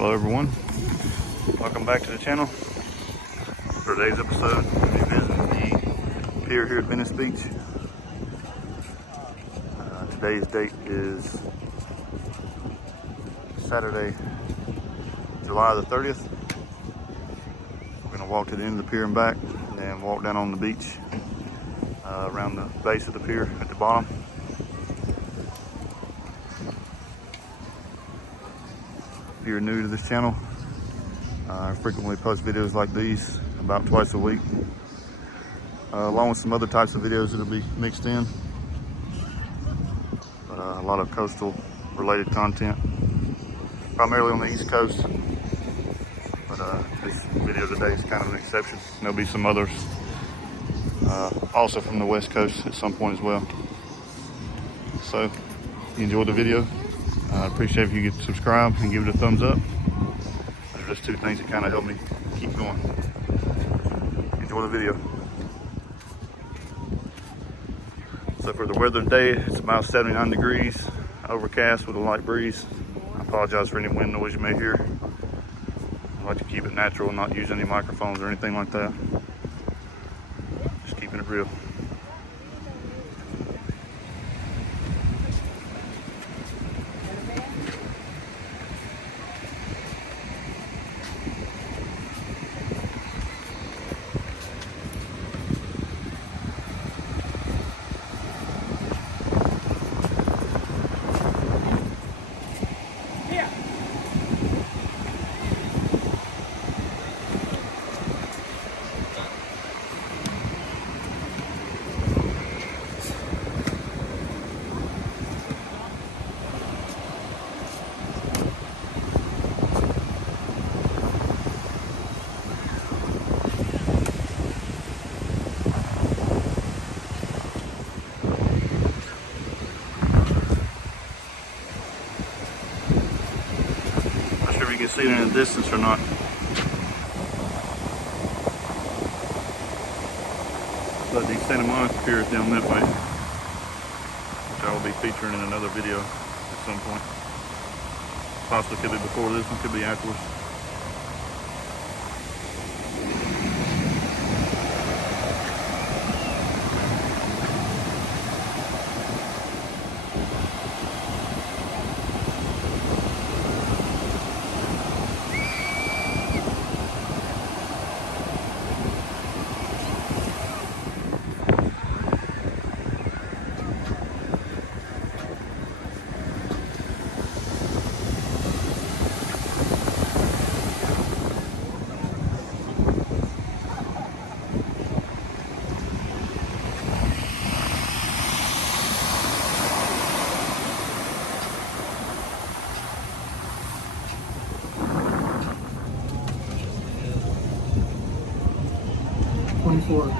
Hello everyone, welcome back to the channel. For today's episode, we'll be visiting the pier here at Venice Beach. Today's date is Saturday, July the 30th. We're going to walk to the end of the pier and back, and then walk down on the beach around the base of the pier at the bottom. If you're new to this channel, I frequently post videos like these about twice a week, along with some other types of videos that'll be mixed in. But a lot of coastal related content, primarily on the East Coast. But this video today is kind of an exception. There'll be some others also from the West Coast at some point as well. So if you enjoyed the video, I appreciate if you could subscribe and give it a thumbs up. Those are just two things that kind of help me keep going. Enjoy the video. So for the weather today, it's about 79 degrees, overcast with a light breeze. I apologize for any wind noise you may hear. I like to keep it natural and not use any microphones or anything like that. Just keeping it real. You can see it in the distance or not. But the Santa Monica Pier is down that way, which I will be featuring in another video at some point. Possibly could be before this one, could be afterwards. Thank you, sir.